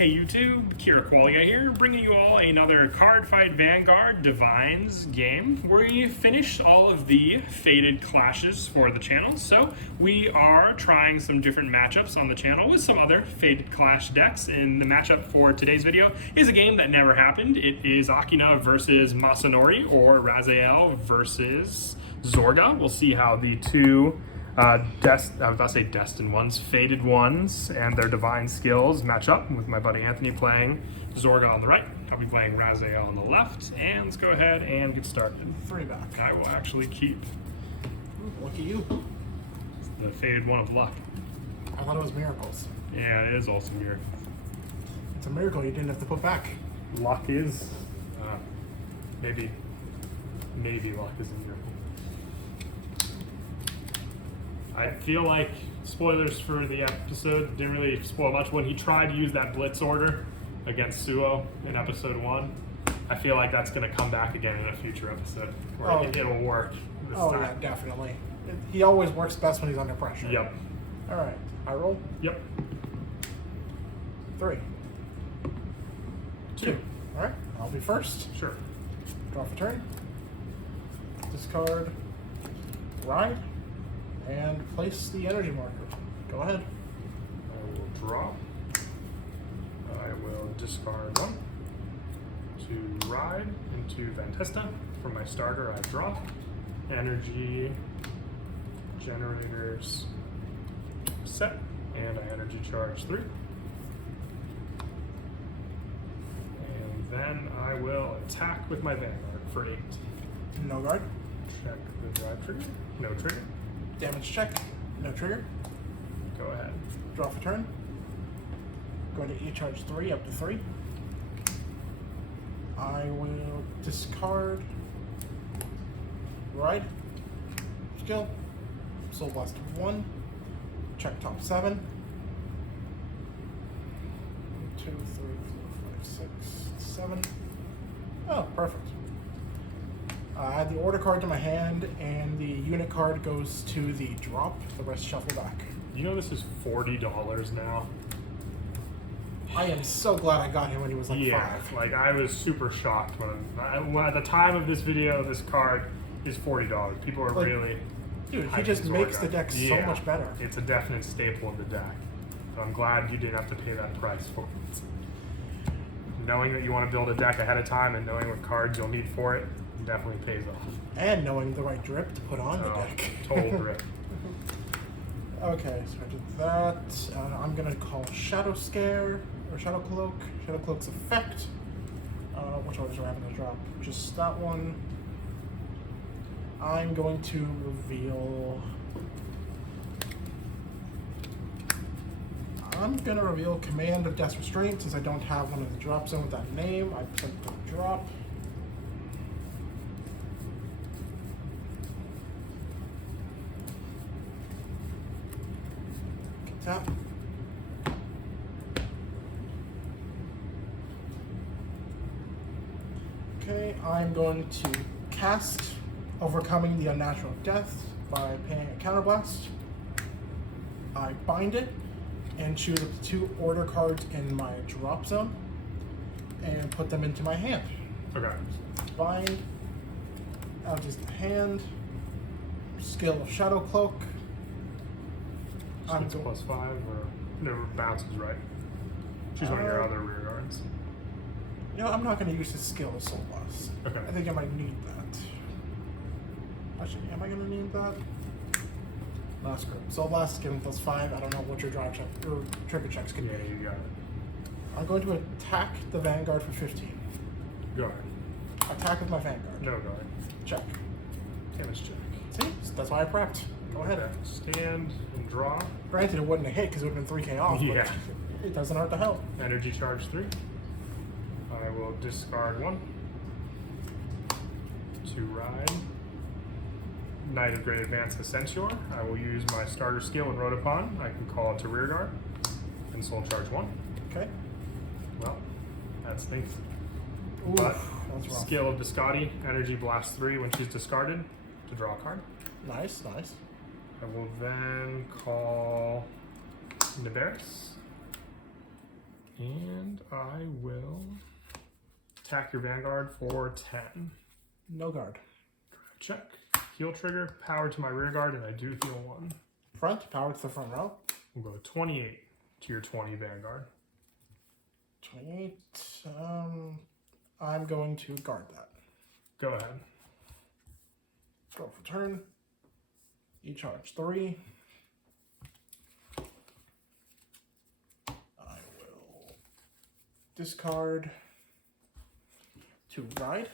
Hey YouTube, Kira Qualia here, bringing you all another Cardfight Vanguard DivineZ game where we finish all of the Fated clashes for the channel. So we are trying some different matchups on the channel with some other Fated clash decks, and the matchup for today's video is a game that never happened. It is Akina versus Masanori, or Rezael versus Zorga. We'll see how the two I was about to say destined ones, fated ones, and their divine skills match up with my buddy Anthony playing Zorga on the right. I'll be playing Rezael on the left, and let's go ahead and get started. 3 back. I will actually keep Look at you. the fated one of luck. I thought it was miracles. Yeah, it is also miracle. It's a miracle you didn't have to put back. Luck is, maybe luck is a miracle. I feel like, spoilers for the episode, didn't really spoil much. When he tried to use that blitz order against Suo in episode 1, I feel like that's going to come back again in a future episode where it'll work this time. Yeah, definitely. He always works best when he's under pressure. Yep. All right, I roll. Yep. 3. 2. All right, I'll be first. Sure. Draw for turn. Discard. Ride. And place the energy marker. Go ahead. I will draw. I will discard 1 to ride into Vantesta. For my starter, I draw. Energy generators set, and I energy charge 3. And then I will attack with my Vanguard for 8. No guard. Check the drive trigger. No trigger. Damage check. No trigger. Go ahead. Draw for turn. Going to E-charge 3 up to 3. I will discard. Ride. Skill. Soul Blast 1. Check top 7. 2, 3, 4, 5, 6, 7. Oh, perfect. I add the order card to my hand, and the unit card goes to the drop. The rest shuffle back. You know this is $40 now. I am so glad I got him when he was like Yeah, 5. like I was super shocked when at the time of this video, this card is $40. People are Like, really. Dude, he hyping just makes Zorga. the deck so Yeah, much better. It's a definite staple of the deck. So I'm glad you didn't have to pay that price for it. Knowing that you want to build a deck ahead of time and knowing what cards you'll need for it definitely pays off. And knowing the right drip to put on the deck. Total grip. Okay, so I did that. I'm gonna call Shadow Scare or Shadow Cloak. Shadow Cloak's effect. Which orders are having to drop? Just that one. I'm going to reveal. I'm gonna reveal Command of Death Restraint since I don't have one in the drop zone with that name. I put the drop. Tap. Okay, I'm going to cast Overcoming the Unnatural Death by paying a counterblast. I bind it and choose up to 2 order cards in my drop zone and put them into my hand. Okay. Bind, out is the hand, skill of Shadow Cloak. So it's +5 or never bounces, right? Choose one of your other rear guards. You know, I'm not going to use his skill of Soul Blast. Okay. I think I might need that. Actually, am I going to need that? No, screw it. Soul Blast is given +5. I don't know what your drive check or trigger checks can Yeah, be. you got it. I'm going to attack the Vanguard for 15. Go ahead. Attack with my Vanguard. No, go ahead. Check. Damage check. See? That's why I prepped. Go ahead. Okay. Stand and draw. Granted, it wouldn't have hit because it would have been 3k off. Yeah. But it doesn't hurt to help. Energy charge 3. I will discard 1 to ride. Knight of Great Advance Ascensior. I will use my starter skill in Rotopon. I can call it to rear guard and soul charge 1. Okay. Well, that stinks. Oof, But that's rough. skill of Discati, energy blast 3 when she's discarded to draw a card. Nice, nice. I will then call Niveris And I will attack your Vanguard for 10. No guard. Check. Heal trigger, power to my rear guard, and I do heal 1. Front, power to the front row. We'll go 28 to your 20 Vanguard. 28. I'm going to guard that. Go ahead. Go for turn. E-charge 3. I will discard to ride.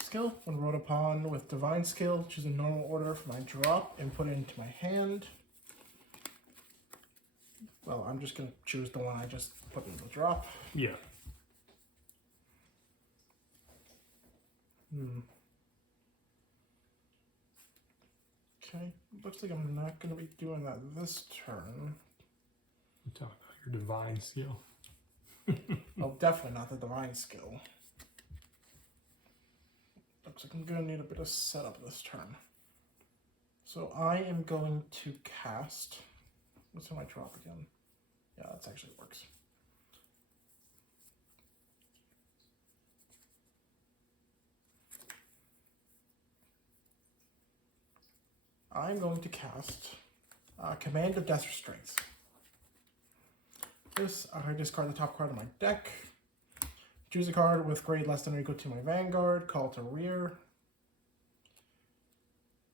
Skill, when rolled upon with Divine Skill, choose a normal order for my drop and put it into my hand. Well, I'm just going to choose the one I just put in the drop. Yeah. Okay, looks like I'm not going to be doing that this turn. You talk about your divine skill. Oh, definitely not the Divine Skill. Looks like I'm going to need a bit of setup this turn. So I am going to cast... What's in my drop again? Yeah, that actually works. I'm going to cast Command of Death Restraints. This, I discard the top card of my deck. Choose a card with grade less than or equal to my Vanguard, call to rear.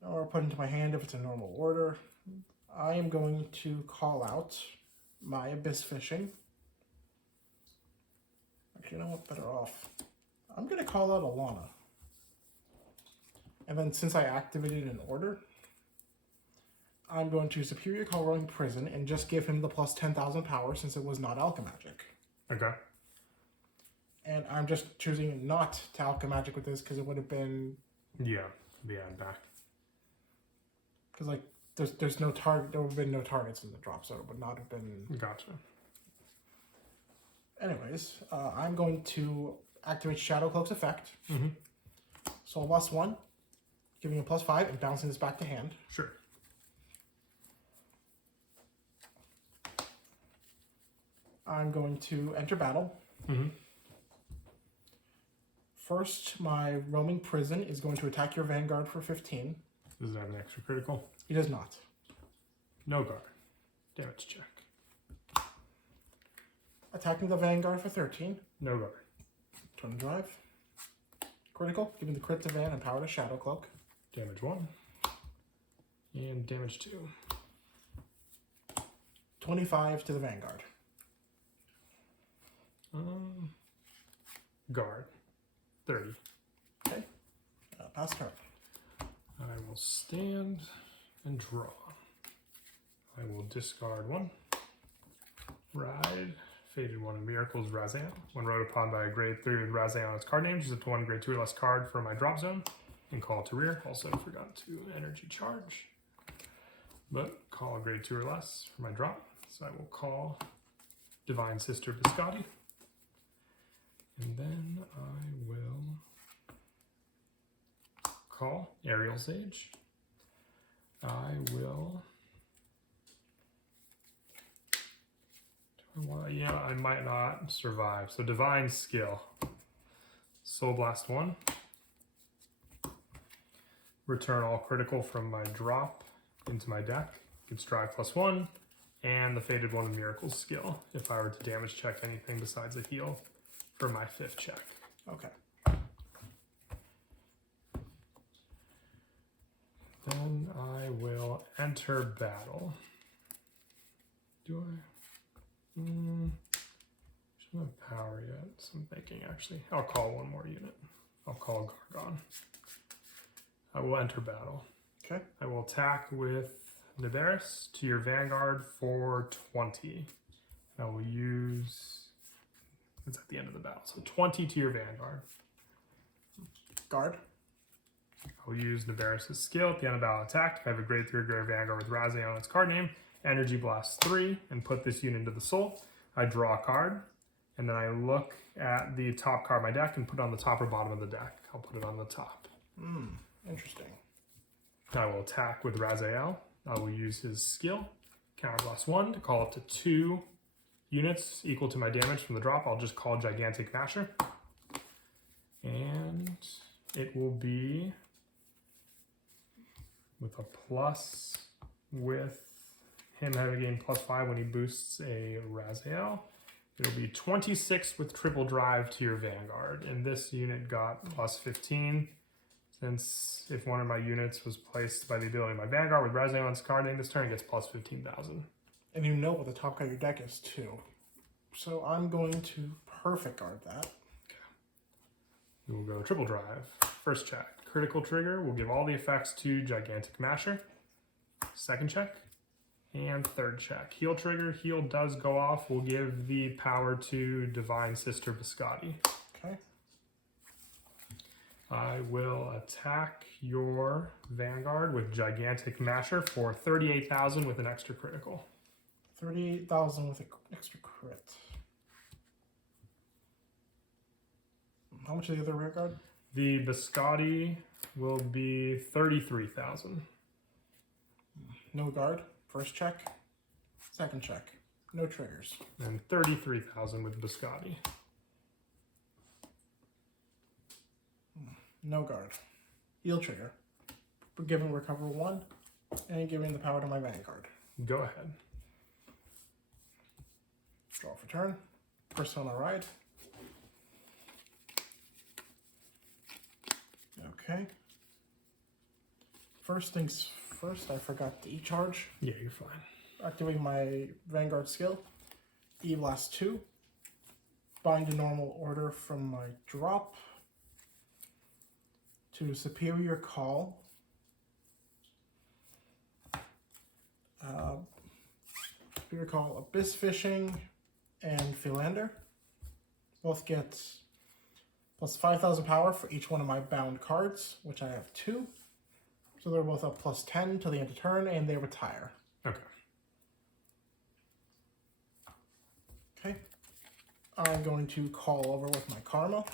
Or put into my hand if it's a normal order. I am going to call out my Abyss Fishing. Actually, you know what? Better off. I'm going to call out Alana. And then since I activated an order, I'm going to Superior Call Rolling Prison and just give him the plus 10,000 power since it was not Alchemagic. Okay. And I'm just choosing not to Alchemagic with this because it would have been... Yeah, back. Because, like, there's no target. There would have been no targets in the drop, so it would not have been... Gotcha. Anyways, I'm going to activate Shadow Cloak's effect. Mm-hmm. Soul Blast 1, giving a plus 5 and bouncing this back to hand. Sure. I'm going to enter battle. Mm-hmm. First, my Roaming Prison is going to attack your Vanguard for 15. Does it have an extra critical? He does not. No guard. Damage check. Attacking the Vanguard for 13. No guard. Turn drive. Critical, giving the crit to Van and power to Shadow Cloak. Damage 1. And damage 2. 25 to the Vanguard. Guard. 30. Okay. Pass turn. I will stand and draw. I will discard 1. Ride. Faded 1 in Miracles, Rezael. When rode upon by a grade 3 with Rezael on its card name, choose up to 1 grade 2 or less card for my drop zone and call to rear. Also forgot to energy charge. But call a grade 2 or less for my drop. So I will call Divine Sister Biscotti. And then I will call Aerial Sage. I will... Yeah, I might not survive. So Divine Skill. Soul Blast 1. Return all critical from my drop into my deck. Give Strive +1. And the Faded 1 of Miracles skill if I were to damage check anything besides a heal for my 5th check. Okay. Then I will enter battle. Do I? There's no power yet, so I'm thinking actually. I'll call 1 more unit. I'll call Gargon. I will enter battle. Okay. I will attack with Nidaris to your Vanguard for 20. I will use... It's at the end of the battle, so 20 to your Vanguard. Guard. I will use Nidaris' skill at the end of battle attack. If I have a grade 3 grade Vanguard with Rezael on its card name, Energy Blast 3, and put this unit into the soul. I draw a card, and then I look at the top card of my deck and put it on the top or bottom of the deck. I'll put it on the top. Interesting. I will attack with Rezael. I will use his skill, Counterblast 1, to call up to 2 units equal to my damage from the drop, I'll just call Gigantic Masher. And it will be with a plus, with him having gained +5 when he boosts a Rezael. It'll be 26 with triple drive to your Vanguard. And this unit got +15. Since if one of my units was placed by the ability of my Vanguard with Rezael on its card name this turn, it gets +15,000. And you know what the top card of your deck is too. So I'm going to perfect guard that. We'll go triple drive. First check. Critical trigger. We'll give all the effects to Gigantic Masher. Second check. And third check. Heal trigger. Heal does go off. We'll give the power to Divine Sister Biscotti. Okay. I will attack your Vanguard with Gigantic Masher for 38,000 with an extra critical. 38,000 with an extra crit. How much is the other rear guard? The Biscotti will be 33,000. No guard. First check. Second check. No triggers. And 33,000 with Biscotti. No guard. Heal trigger. We're giving recover 1 and giving the power to my Vanguard. Go ahead. Draw for turn. Persona Ride. Okay. First things first, I forgot the E-Charge. Yeah, you're fine. Activating my Vanguard skill. E-Blast 2. Bind a normal order from my drop to Superior Call. Superior Call, Abyss Fishing, and Philander. Both get plus 5,000 power for each one of my bound cards, which I have 2. So they're both up plus 10 till the end of turn, and they retire. Okay. Okay. I'm going to call over with my Karma.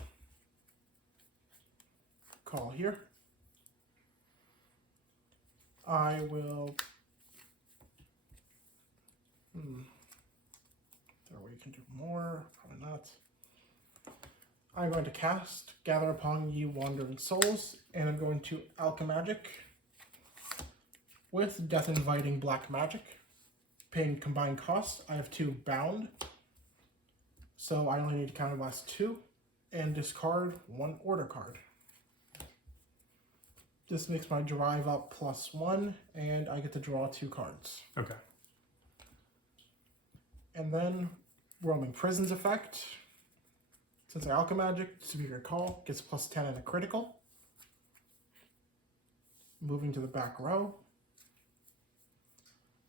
Call here. I will... There we can do more, probably not. I'm going to cast Gather Upon You Wandering Souls, and I'm going to Alchemagic with Death Inviting Black Magic. Paying combined costs, I have 2 bound, so I only need to counterblast 2 and discard 1 order card. This makes my drive up +1, and I get to draw 2 cards. Okay. And then Roaming Prisons effect. Since I Alchemagic, Superior Call gets plus 10 and a critical. Moving to the back row.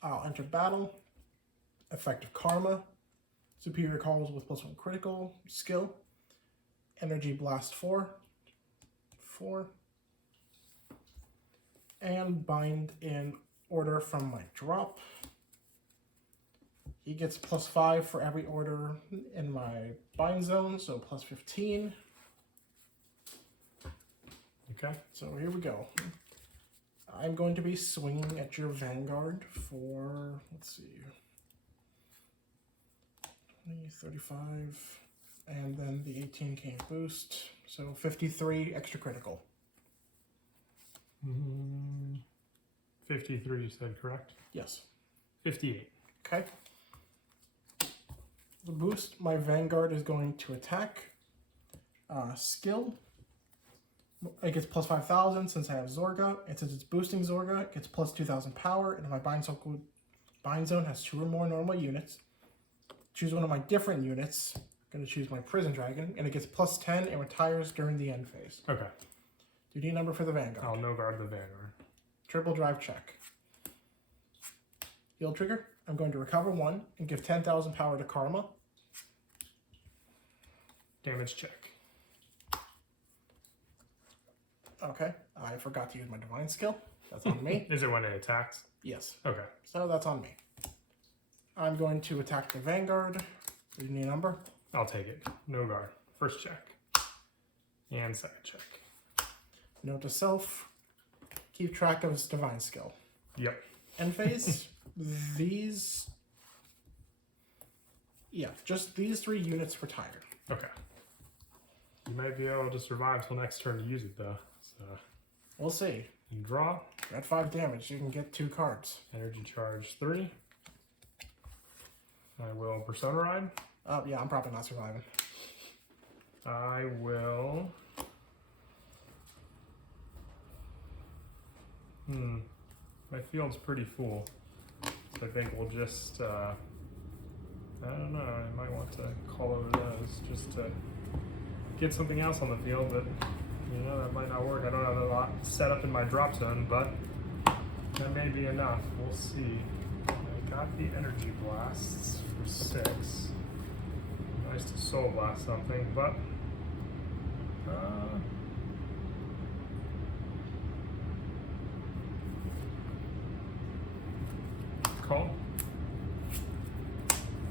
I'll enter battle. Effective Karma. Superior Calls with +1 critical skill. Energy Blast 4. 4. And bind in order from my drop. He gets +5 for every order in my bind zone, so +15. Okay. So here we go. I'm going to be swinging at your Vanguard for, let's see, 20, 35, and then the 18k boost, so 53 extra critical. 53 you said, correct? Yes. 58. Okay. The boost, my Vanguard is going to attack. Skill. It gets plus 5,000 since I have Zorga, and since it's boosting Zorga, it gets plus 2,000 power, and my bind zone has 2 or more normal units. Choose one of my different units. I'm going to choose my Prison Dragon, and it gets plus 10 and retires during the end phase. Okay. Duty number for the Vanguard. I'll no guard the Vanguard. Triple drive check. Heal trigger. I'm going to recover 1 and give 10,000 power to Karma. Damage check. Okay, I forgot to use my Divine skill. That's on me. Is it when it attacks? Yes. Okay. So that's on me. I'm going to attack the Vanguard. Do you need a number? I'll take it. No guard. First check. And second check. Note to self. Keep track of his Divine skill. Yep. End phase. These Yeah, just these 3 units retire. Okay. You might be able to survive till next turn to use it though. So We'll see. and draw. At 5 damage, you can get 2 cards. Energy charge 3. I will Persona Ride. Yeah, I'm probably not surviving. I will. My field's pretty full. So I think we'll just. I don't know. I might want to call over those just to get something else on the field, but that might not work. I don't have a lot set up in my drop zone, but that may be enough. We'll see. I got the energy blasts for 6. Nice to soul blast something, but call.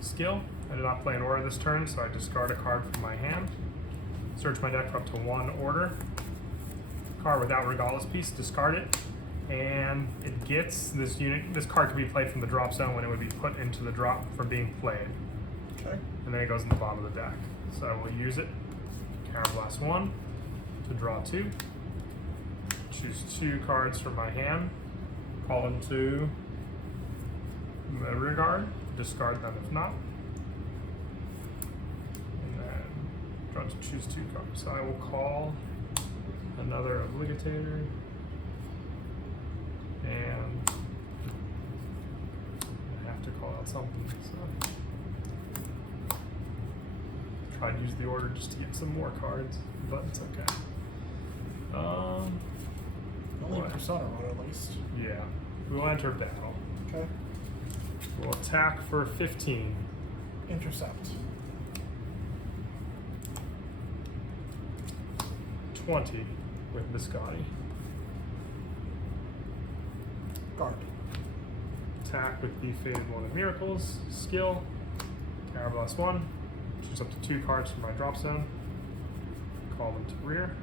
Skill. I did not play an order this turn, so I discard a card from my hand. Search my deck for up to 1 order. Card without Regala's piece, discard it. And it gets this unit. This card can be played from the drop zone when it would be put into the drop from being played. Okay. And then it goes in the bottom of the deck. So I will use it. Counterblast 1 to draw 2. Choose 2 cards from my hand. Call them to the rear guard. Discard them if not. And then draw to choose 2 cards. So I will call another Obligator. And I have to call out something. So try to use the order just to get some more cards, but it's okay. Only Persona Rod at least. Yeah. We'll enter battle. Okay. We'll attack for 15. Intercept. 20 with Biscotti. Guard. Attack with the Faded One of Miracles. Skill. Counterblast 1. Choose up to 2 cards from my drop zone. Call them to rear.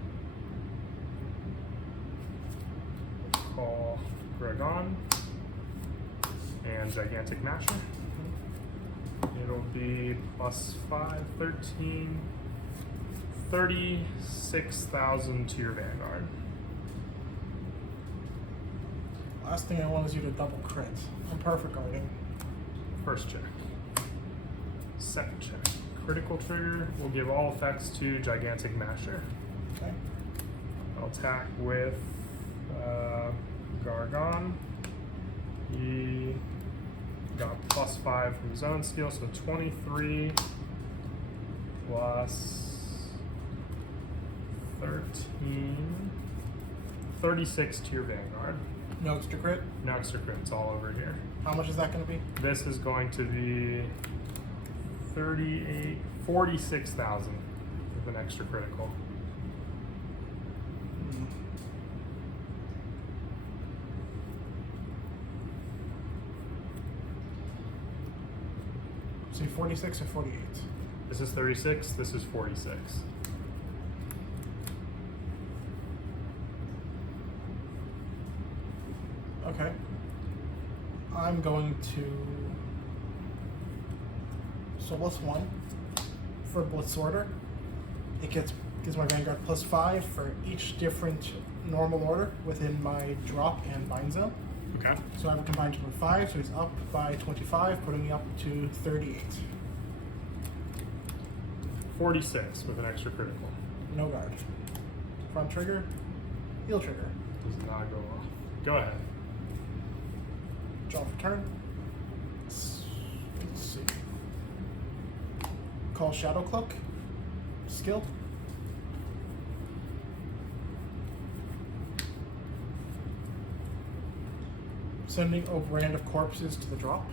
Call Gragon. And Gigantic Masher. It'll be +5, 13, 36,000 to your Vanguard. Last thing I want is you to double crit. I'm perfect guarding. First check. Second check. Critical trigger will give all effects to Gigantic Masher. Okay. I'll attack with Gargon. He got +5 from his own skill, so 23 plus 13, 36 to your Vanguard. No extra crit. No extra crits all over here. How much is that going to be? This is going to be 46,000 with an extra critical. So 46 or 48? This is 36, this is 46. Okay. I'm going to Solace 1 for Blitz Order. It gives my Vanguard +5 for each different normal order within my drop and bind zone. Okay. So I have a combined total of 5, so he's up by 25, putting me up to 38. 46 with an extra critical. No guard. Front trigger, heel trigger. Does not go off. Go ahead. Draw for turn. Let's see. Call Shadow Cloak. Skill. Sending a brand of corpses to the drop.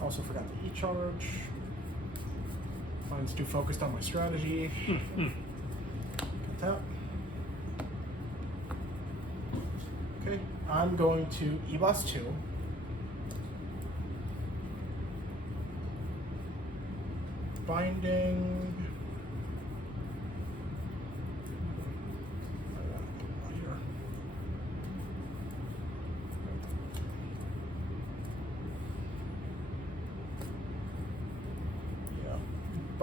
Also forgot the E-charge. Mine's too focused on my strategy. Got that. Okay, I'm going to E-Blast 2. Binding.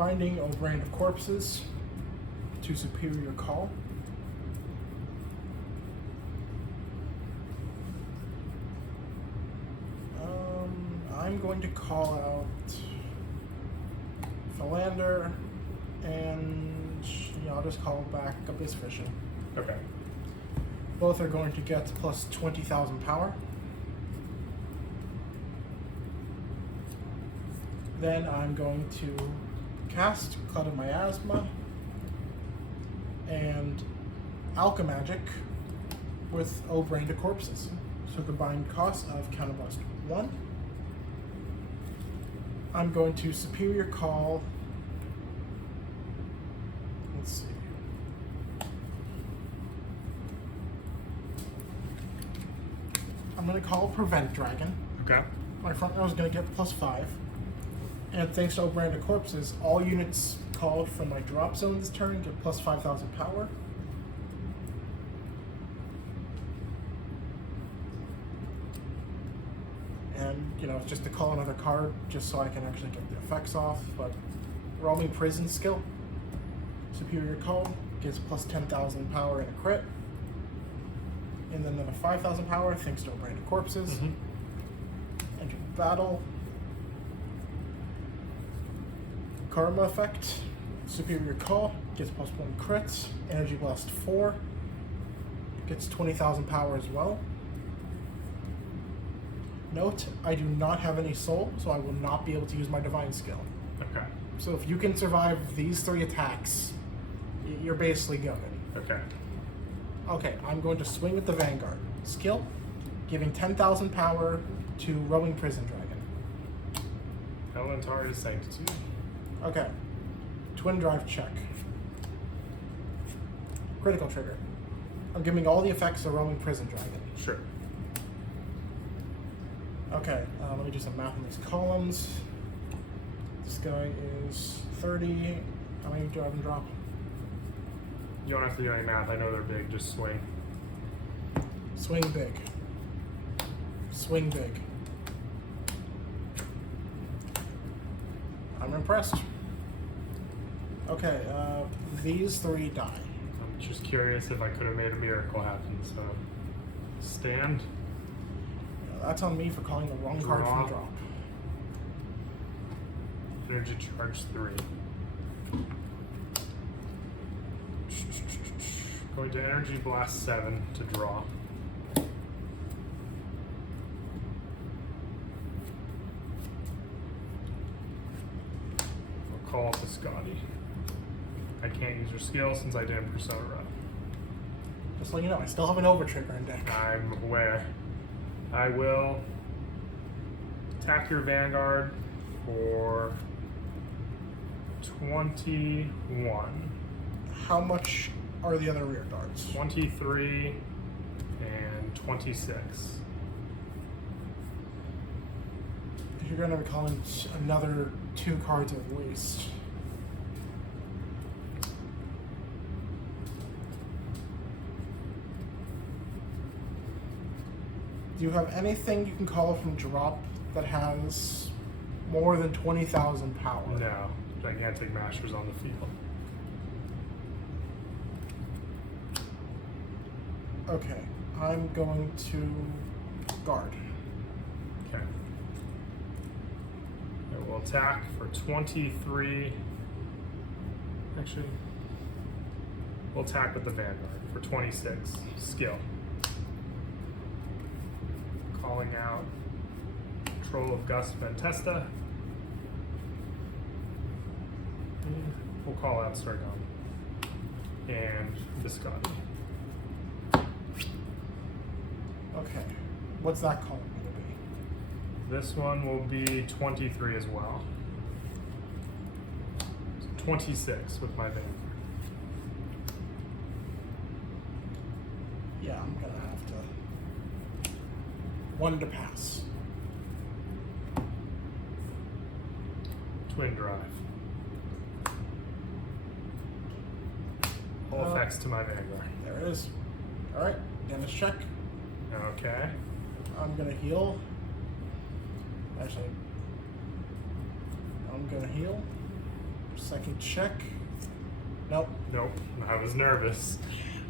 binding a brand of corpses to Superior Call. I'm going to call out Philander, and I'll just call back Abyss Vision. Okay. Both are going to get plus 20,000 power. Then I'm going to cast Cloud of Miasma and Alchemagic with Obrain to Corpses. So combined cost of Counterblast 1. I'm going to Superior Call. Let's see. I'm going to call Prevent Dragon. Okay. My front row is going to get plus 5. And thanks to Obrain to Corpses, all units called from my drop zone this turn get plus 5,000 power. And, it's just to call another card just so I can actually get the effects off. But Roaming Prison skill. Superior Call gives plus 10,000 power and a crit. And then another 5,000 power thanks to Obrain to Corpses. Enter battle. Karma effect. Superior Call gets plus 1 crits. Energy Blast 4 gets 20,000 power as well. Note, I do not have any soul, so I will not be able to use my divine skill. Okay. So if you can survive these 3 attacks, you're basically good. Okay. Okay, I'm going to swing with the Vanguard. Skill, giving 10,000 power to Roaming Prison Dragon. Elementar to Sanctity. Okay. Twin Drive check. Critical trigger. I'm giving all the effects of Roaming Prison Dragon. Sure. Okay, let me do some math on these columns. This guy is 30. How many do I have in drop? You don't have to do any math. I know they're big. Just swing. Swing big. Swing big. I'm impressed. Okay, these 3 die. I'm just curious if I could have made a miracle happen. So, stand. That's on me for calling the wrong card from drop. Energy charge 3. Going to Energy Blast 7 to draw. I'll call up the Scotty. I can't use your skill since I didn't Persona Run. Just so you know, I still have an Overtrigger in deck. I'm aware. I will attack your Vanguard for 21. How much are the other rear guards? 23 and 26. You're going to be calling another 2 cards at least. Do you have anything you can call from drop that has more than 20,000 power? No, Gigantic Masters on the field. Okay, I'm going to guard. Okay. It will attack for 23. Actually, we'll attack with the Vanguard for 26. Skill. Calling out Troll of Gus Ventesta. We'll call out Sargon. And Biscotti. Okay, what's that column going to be? This one will be 23 as well. So 26 with my Vanguard. Yeah, I'm going to have to... 1 to pass. Twin Drive. All effects to my Vanguard. There it is. Alright, damage check. Okay. I'm going to heal. Actually, I'm going to heal. Second check. Nope. Nope, I was nervous.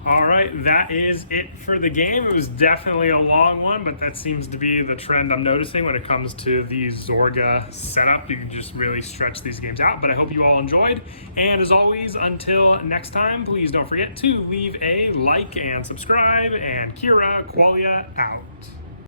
All right, that is it for the game. It was definitely a long one, but that seems to be the trend I'm noticing when it comes to the Zorga setup. You can just really stretch these games out, but I hope you all enjoyed. And as always, until next time, please don't forget to leave a like and subscribe, and Kira Qualia out.